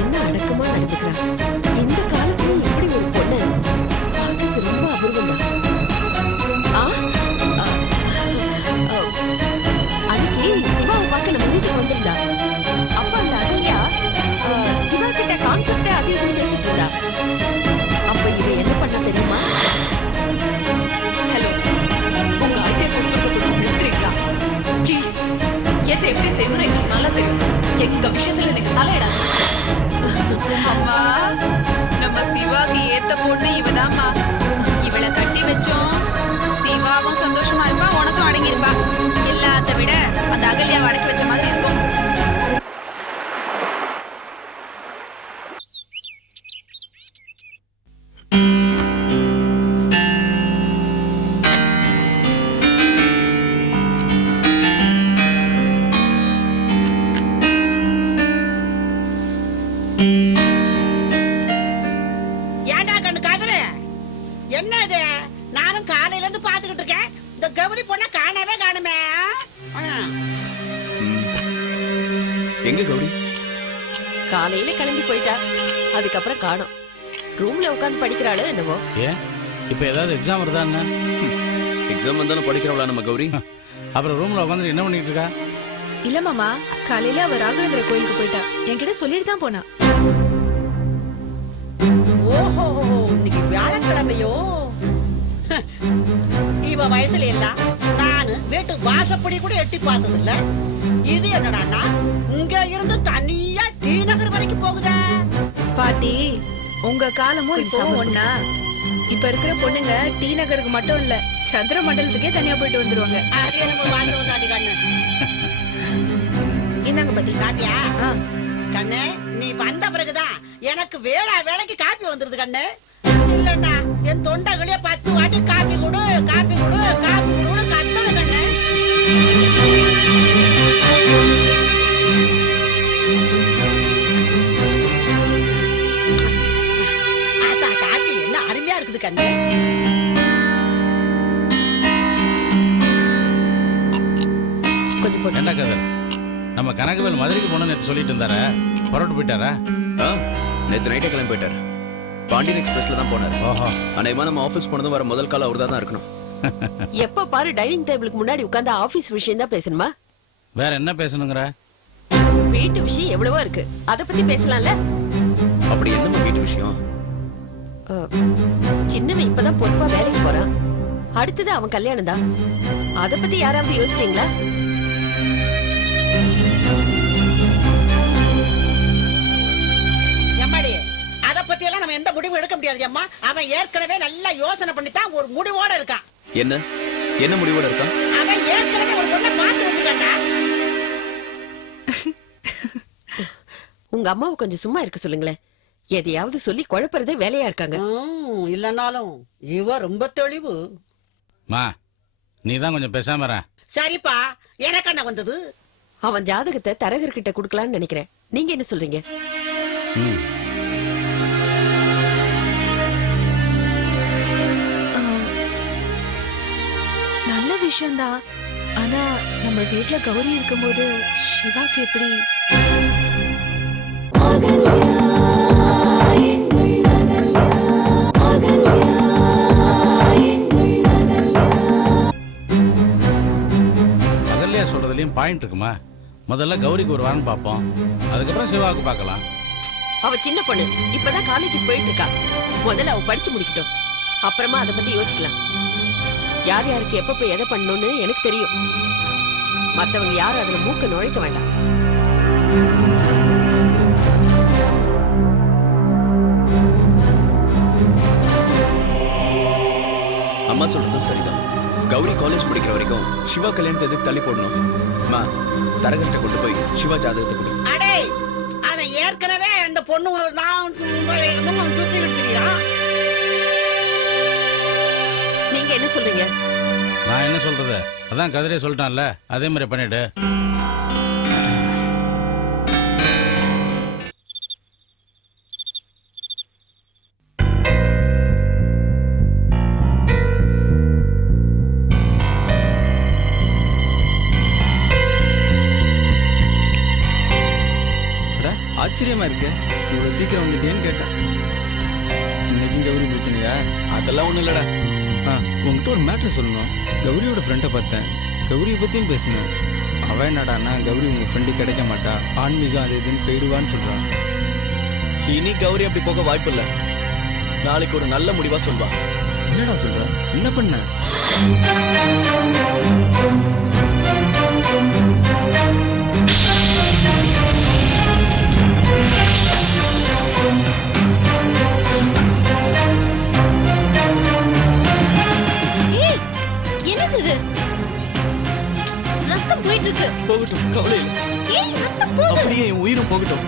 என்ன அடக்கமா நடந்துக்கிறா. இந்த காலத்துலயும் இப்படி ஒரு பொண்ணு பார்க்கறது ரொம்ப அபூர்வம் தான். அன்னைக்கு சிவாவை பார்க்க நம்ம வீட்டுக்கு வந்திருந்தா. அப்ப அந்த அகல்யா சிவா கிட்ட கான்செப்ட் அது இதுன்னு பேசிட்டு இருந்தா. அப்ப இவ என்ன பண்ண தெரியுமா? ஹலோ, உங்க ஐடியா கொடுக்கறது கொஞ்சம் நிறுத்துறீங்களா ப்ளீஸ்? எதை எப்படி செய்யணும்னு எங்களுக்கு நல்லா தெரியும். எங்க விஷயத்துல எனக்கு தலையிடாது. அம்மா, நம்ம சிவாக்கு ஏத்த பொண்ணு இவதாம்மா. இவளை கட்டி வச்சோம், சிவாவும் சந்தோஷமா இருப்பா, உனக்கும் அடங்கி இருப்பா. எல்லாத்த விட அந்த அகல்யாவை அடக்கி வச்ச மாதிரி இருக்கும். ஏண்டா கண்ணு காதரு, என்ன இது? நானும் காலையில இருந்து பாத்துக்கிட்டு இருக்கேன். இந்த கௌரி பொண்ண காணவே காணுமே. எங்க கௌரி? காலையில கிளம்பி போயிட்டா. அதுக்கப்புறம் காணோம். ரூம்ல உட்காந்து படிக்கிறாளோ என்னவோ. ஏன் இப்ப ஏதாவது எக்ஸாம் வருதா என்ன? எக்ஸாம் வந்தாலும் படிக்கிறவளா நம்ம கௌரி? அப்புறம் ரூம்ல உட்காந்து என்ன பண்ணிட்டு இருக்கா? இல்ல மாமா, காலையில அவ ராகவேந்திர கோயிலுக்கு போயிட்டா. என்கிட்ட சொல்லிட்டு தான் போனா. ஓஹோ, இன்னைக்கு வியாழக்கிழமையோ? இவ வயசுல எல்லாம் நானு வீட்டு வாசப்படி கூட எட்டி பார்த்தது இல்ல. இது என்னடான்னா இங்க இருந்து தனியா டி நகர் வரைக்கும் போகுதா? பாட்டி, உங்க காலமும் இப்போ ஒண்ணா? இப்ப இருக்கிற பொண்ணுங்க டி நகருக்கு மட்டும் இல்ல, சந்திர மண்டலத்துக்கே தனியா போயிட்டு வந்துருவாங்க. அது எனக்கு வாழ்ந்து வந்தாடி கண்ணு. இந்தாங்க பாட்டி. காப்பியா? கண்ணு, நீ வந்த பிறகுதான் எனக்கு வேலைக்கு காப்பி வந்துருது கண்ணு. இல்லன்னா என் தொண்டைகளே 10 வாட்டி காப்பி கொடு காப்பி கொடு காப்பி கொடு கத்தல கண்ணு. அதான் காப்பி என்ன அருமையா இருக்குது கண்ணு. கொஞ்சம் போட்டு. என்ன கதை? நம்ம கனகவேல் மதுரைக்கு போன நேற்று சொல்லிட்டு இருந்தாரா? புறப்பட்டு போயிட்டாரா? நேற்று நைட்டே கிளம்பி போயிட்டாரு. பாண்டியன் எக்ஸ்பிரஸ்ல தான் போனாரு. ஓஹோ. அநேகமா நம்ம ஆபீஸ் போனதும் வர முதல் கால அவர்தான் இருக்கணும். எப்ப பாரு டைனிங் டேபிளுக்கு முன்னாடி உட்கார்ந்து ஆபீஸ் விஷயம் தான் பேசணுமா? வேற என்ன பேசணுங்கிற? வீட்டு விஷயம் எவ்வளவோ இருக்கு, அத பத்தி பேசலாம்ல. அப்படி என்னமா வீட்டு விஷயம்? சின்னவன் இப்பதான் பொறுப்பா வேலைக்கு போறான். அடுத்தது அவன் கல்யாணம் தான். அத பத்தி யாராவது யோசிச்சீங்களா? அத பத்தி எல்லாம் நம்ம எந்த முடிவும் எடுக்க முடியாது அம்மா. அவன் ஏற்கனவே நல்லா யோசனை பண்ணித்தான் ஒரு முடிவோட இருக்கான். என்ன என்ன முடிவோட இருக்கான்? அவன் ஏற்கனவே ஒரு பொண்ணை பார்த்து வச்சிருக்கான்டா. உங்க அம்மாவை கொஞ்சம் சும்மா இருக்க சொல்லுங்களேன். எதையாவது சொல்லி குழப்பறதே வேலையா இருக்காங்க. இல்லனாலும் இவ ரொம்ப தெளிவு. மா, நீ தான் கொஞ்சம் பேசாம இரு. சரிப்பா, எனக்கு என்ன வந்தது? அவன் ஜாதகத்தை தரகர்கிட்ட குடுக்கலாம்னு நினைக்கிறேன். நீங்க என்ன சொல்றீங்க? நல்ல விஷயம்தான். ஆனா நம்ம வீட்ல கௌரி இருக்கும்போது சிவாக்கு எப்படி? அகல்யா சொல்றதுலயும் பாயிண்ட் இருக்குமா? முதல்ல கௌரிக்கு ஒரு வாரம் பார்ப்போம், அதுக்கப்புறம் சிவாவுக்கு பார்க்கலாம். அவ சின்ன பொண்ணு, இப்பதான் காலேஜுக்கு போயிட்டு இருக்கா. முதல்ல அவ படிச்சு முடிக்கட்டும், அப்புறமா அதை பத்தி யோசிக்கலாம். யார் யாருக்கு எப்ப போய் எதை பண்ணணும்னு எனக்கு தெரியும். மத்தவங்க யாரும் அதுல மூக்க நுழைக்க வேண்டாம். அம்மா சொல்றதும் சரிதான். கௌரி காலேஜ் படிக்கிற வரைக்கும் சிவா கல்யாணத்தை எதுக்கு தள்ளி போடணும்? அம்மா, தரகர்கிட்ட கொண்டு போய் சிவா ஜாதகத்தை கொடு. அடே, அவன் ஏற்கனவே அந்த பொண்ணு நான் சுத்தி விட்டுறான். நீங்க என்ன சொல்றீங்க? நான் என்ன சொல்றது? அதான் கதிரே சொல்லிட்டான்ல, அதே மாதிரி பண்ணிடு. ஆச்சு ஆச்சரியமா இருக்கு. இவ்வளவு சீக்கிரம் வந்துட்டேன்னு கேட்டேன். இன்னைக்கு கௌரி பிரச்சனையா? அதெல்லாம் ஒண்ணும் இல்லடா. உங்ககிட்ட ஒரு மேட்ரு சொல்லணும். கௌரியோட ஃப்ரெண்டை பார்த்தேன். கௌரியை பற்றியும் பேசினேன். அவன் என்னடான்னா கௌரி உங்கள் ஃப்ரெண்டு கிடைக்க மாட்டா, ஆன்மீகம் அது இதுன்னு போயிடுவான்னு சொல்கிறான். இனி கௌரி அப்படி போக வாய்ப்பு இல்ல. நாளைக்கு ஒரு நல்ல முடிவா சொல்வா. என்னடா சொல்ற? என்ன பண்ண? என்னது இது? ரத்தம் போயிட்டு இருக்கு. போகட்டும், கவலை இல்லை. ஏய், ரத்தம் போகுது. அப்படியே என் உயிரும் போகட்டும்.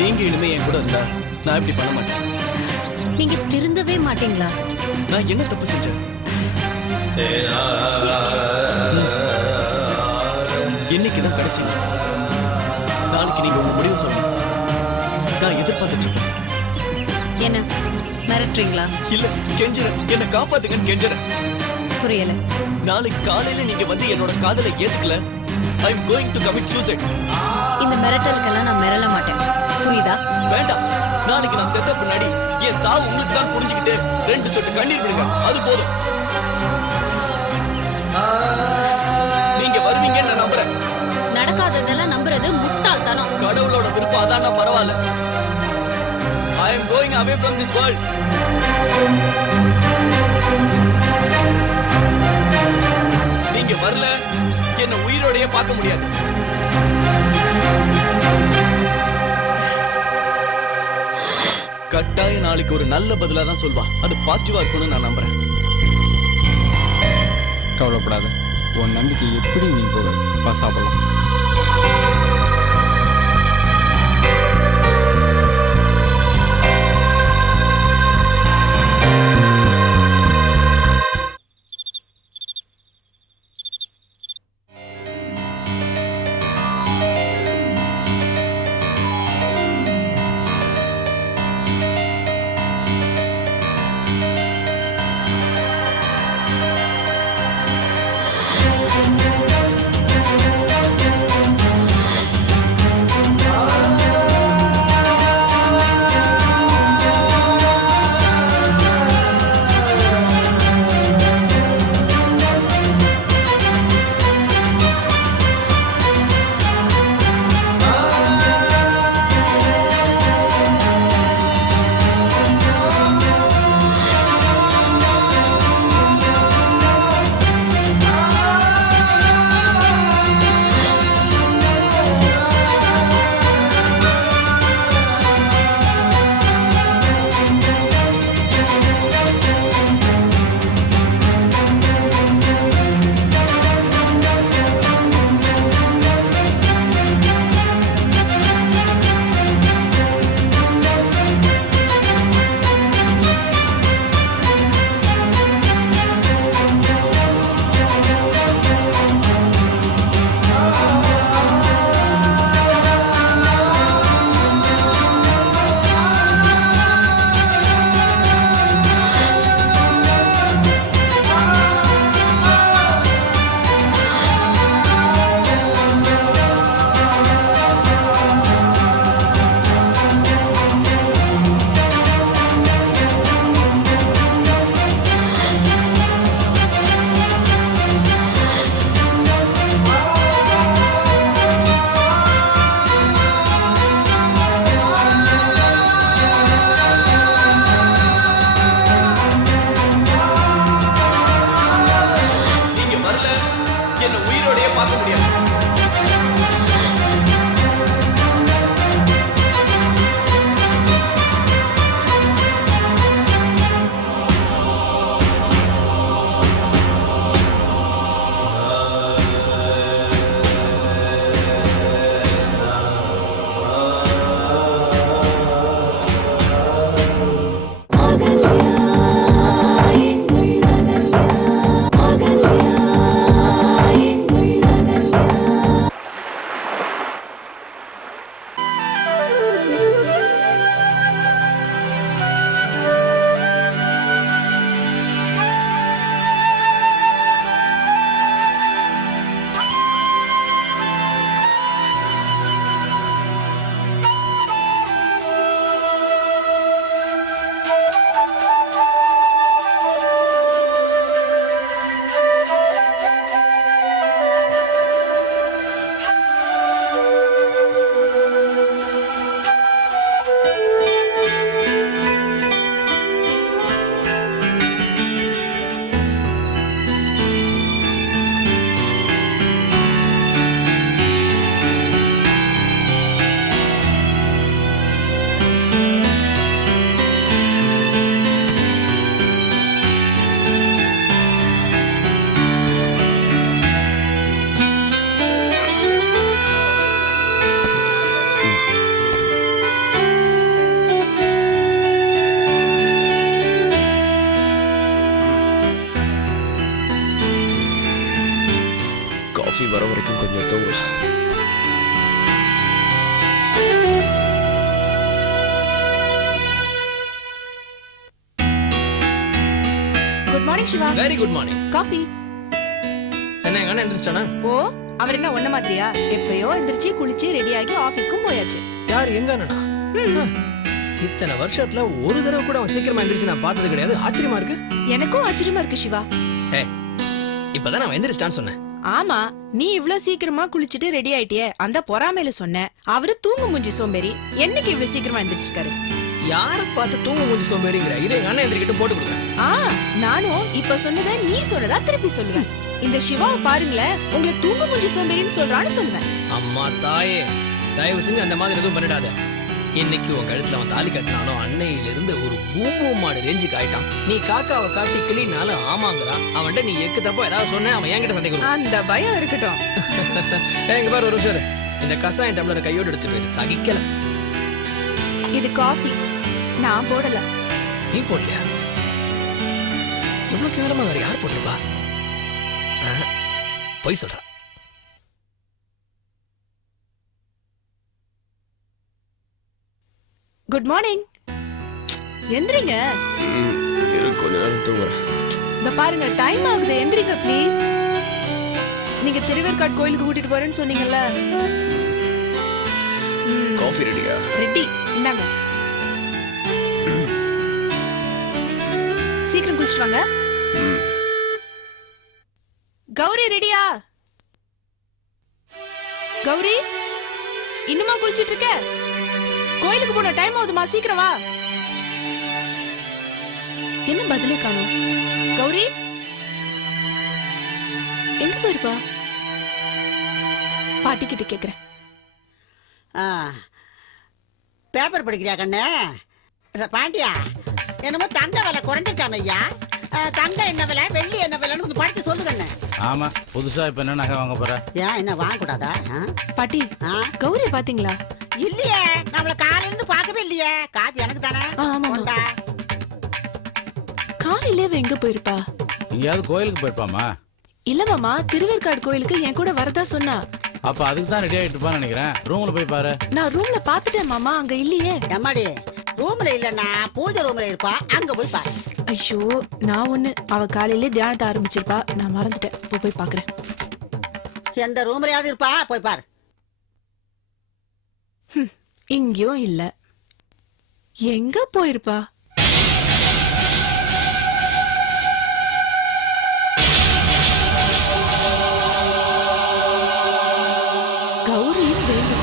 நீங்க இனிமே என் கூட இருந்தா நான் இப்படி பண்ண மாட்டேன். நீங்க திருந்தவே மாட்டீங்களா? நான் என்ன தப்பு செஞ்சேன்? இன்னைக்குதான் கடைசி நாள். நாளைக்கு நீங்க உங்க முடிவு சொல்லணும். நான் எதிர்பார்த்துட்டு இருப்பேன். என்ன மிரட்டுறீங்களா? இல்ல, கெஞ்சுறேன். என்ன காப்பாத்துங்கன்னு கெஞ்சுறேன். புரியல. நாளைக்கு காலையில நீங்க வந்து என்னோட காதலை ஏத்துக்கல, I am going to commit suicide. இந்த மிரட்டலுக்கெல்லாம் நான் மிரள மாட்டேன். புரியுதா? வேண்டாம். நாளைக்கு நான் செத்த பின்னாடி என் சாவு உங்களுக்கு தான் புரிஞ்சுக்கிட்டு 2 சொட்டு கண்ணீர் விடுங்க. அது போதும். நீங்க வருவீங்கன்னு நான் நம்புறேன். நடக்காததெல்லாம் நம்புறது முட்டாள்தனம். கடவுளோட விருப்பம் அதான்னா பரவாயில்ல. I am going away from this world. நீங்க வரல, என்ன உயிரோடையே பார்க்க முடியாது. கட்டாய நாளைக்கு ஒரு நல்ல பதிலா தான் சொல்வா. அது பாசிட்டிவா இருக்கும்னு நான் நம்புறேன். கவலைப்படாத, உன் நம்பிக்கை எப்படி வீண் போக. வா சாப்பிடலாம். Morning Siva. Very good morning. Coffee. என்ன எங்க அண்ணன் எந்திரிச்சிட்டானா? ஓ, அவர் என்ன ஒண்ண மாதிரியா? எப்பயோ எந்திரிச்சு குளிச்சு ரெடி ஆகி ஆபீஸ்க்கும் போயாச்சு. யார் எங்க அண்ணனா? இத்தனை வருஷத்துல ஒரு தடவை கூட அவன் சீக்கிரமா எந்திரிச்சு நான் பார்த்தது கிடையாது. ஆச்சரியமா இருக்கு. எனக்கும் ஆச்சரியமா இருக்கு சிவா. ஏய், இப்பதான் அவன் எந்திரிச்சிட்டான்னு சொன்னேன். ஆமா, நீ இவ்ளோ சீக்கிரமா குளிச்சிட்டு ரெடி ஆயிட்டியே, அந்த பொறாமையில சொன்ன. அவரு தூங்கு மூஞ்சி சோம்பேறி. என்னைக்கு இவ்ளோ சீக்கிரமா எந்திரிச்சிருக்காரு? யார பார்த்து தூங்க மூஞ்சி சோம்பேறிங்கிற? இது எங்க அண்ணன் எந்திரிக்கிட்டு போட்டு கொடுக்குறேன். நானும் இப்ப சொன்னதை நீ சொன்னதா திருப்பி சொல்லுவேன். இந்த சிவாவை பாருங்களேன், உங்களை தூங்கு மூஞ்சி சோம்பேறின்னு சொல்றான்னு சொல்லுவேன். அம்மா தாயே, தயவு செஞ்சு அந்த மாதிரி எதுவும் பண்ணிடாத. இன்னைக்கு உன் கழுத்துல அவன் தாலி கட்டினாலும் அன்னையில இருந்து ஒரு பூம்பூ மாடு ரேஞ்சுக்கு ஆயிட்டான். நீ காக்காவை காட்டி கிளினாலும் ஆமாங்கிறான். அவன்கிட்ட நீ எக்கு தப்போ ஏதாவது சொன்ன அவன் என்கிட்ட சண்டை கொடுப்பான். அந்த பயம் இருக்கட்டும். எங்க பாரு ஒரு விஷயம், இந்த கசாயம் டம்ளர் கையோடு எடுத்து போயிரு. சகிக்கல. இது காஃபி நான் போடல. நீ போடலையா? எவ்வளவு கேவலமா வேற யார் போட்டிருப்பா? போய் சொல்ற. Good morning. எந்திரிங்க. கொஞ்ச நேரம் தூங்குறேன். இந்த பாருங்க, டைம் ஆகுது, எந்திரிங்க ப்ளீஸ். நீங்க திருவேற்காடு கோயிலுக்கு கூட்டிட்டு போறேன்னு சொன்னீங்கல்ல. காஃபி ரெடியா? ரெடி. இந்தாங்க. சீக்கிரம் குளிச்சிட்டு வாங்க. கௌரி ரெடியா? கௌரி, இன்னுமா குளிச்சிட்டு இருக்க? கோயிலுக்கு போன டைம் ஆகுதுமா, சீக்கிரம் வா. என்ன பதிலே காணோம்? கௌரி எங்க போயிருப்பா? பாட்டி கிட்ட கேக்குறேன். பேப்பர் படிக்கிறியா கண்ணு? பாண்டியா, என்னமோ தங்க விலை குறைஞ்சிருக்காம ஐயா. தங்கம் என்ன விலை, வெள்ளி என்ன விலைன்னு கொஞ்சம் படிச்சு சொல்லு கண்ணு. ஆமா, புதுசா இப்ப என்ன நகை வாங்க போற? ஏன் என்ன வாங்க கூடாதா? பாட்டி, கௌரிய பாத்தீங்களா? இல்லையே, நம்மள காலையில இருந்து பார்க்கவே இல்லையே. காப்பி எனக்கு தானே. ஆமா. காலையிலே எங்க போயிருப்பா? எங்கேயாவது கோயிலுக்கு போயிருப்பாமா? இல்ல மாமா, திருவேற்காடு கோயிலுக்கு என் கூட வரதா சொன்னா. அப்ப அதுக்கு தான் ரெடி ஆயிட்டு இருப்பான்னு நினைக்கிறேன். ரூம்ல போய் பாரு. நான் ரூம்ல பாத்துட்டேன் மாமா, அங்க இல்லையே. எம்மாடி, ரூம்ல இல்லன்னா பூஜை ரூம்ல இருப்பா, அங்க போய் பாரு. ஐயோ, நான் ஒண்ணு, அவ காலையிலே தியானத்தை ஆரம்பிச்சிருப்பா, நான் மறந்துட்டேன். போய் பாக்குறேன். எந்த ரூம்லயாவது இருப்பா, போய் பாரு. இங்கேயும் இல்ல. எங்க போயிருப்பா? கௌரியும் வேண்டும்.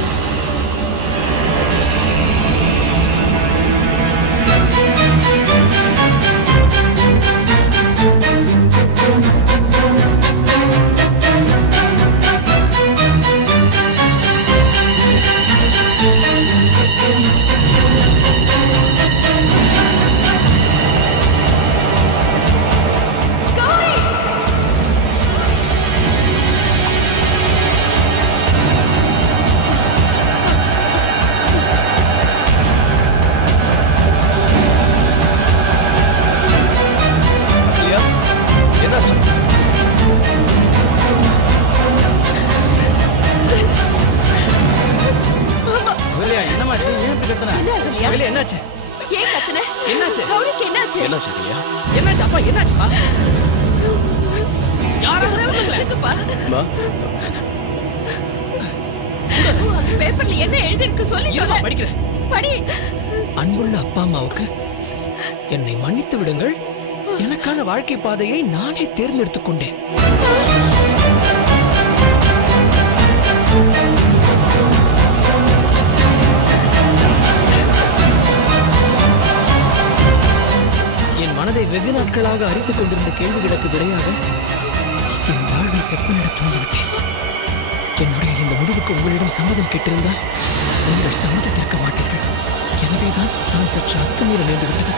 என்னாச்சு? ஏன் கத்துன? என்னாச்சு? கௌரிக்கு என்னாச்சு? என்னாச்சு இல்லையா? என்னாச்சு அப்பா? என்னாச்சுப்பா? யாராவது இருக்குப்பா. மா, அந்த பேப்பர்ல என்ன எழுதி இருக்கு சொல்லி இருமா, படிக்கிறேன். படி. அன்புள்ள அப்பா அம்மாவுக்கு என்னை மன்னித்து விடுங்கள். எனக்கான வாழ்க்கை பாதையை நானே தேர்ந்தெடுத்துக் கொண்டேன். என் மனதை வெகு நாட்களாக அரித்துக் கொண்டிருந்த கேள்விகளுக்கு விடையாக என் வாழ்வை செப்பனிட தூண்டிவிட்டேன். என்னுடைய இந்த முடிவுக்கு உங்களிடம் சம்மதம் கேட்டிருந்தால் நீங்கள் சம்மதித்திருக்க மாட்டீர்கள். எனவேதான் நான் சற்று அத்துமீற நேர்ந்துவிட்டது.